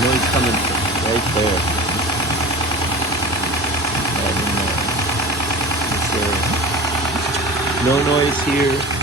Noise coming from right there. I don't know. No noise here.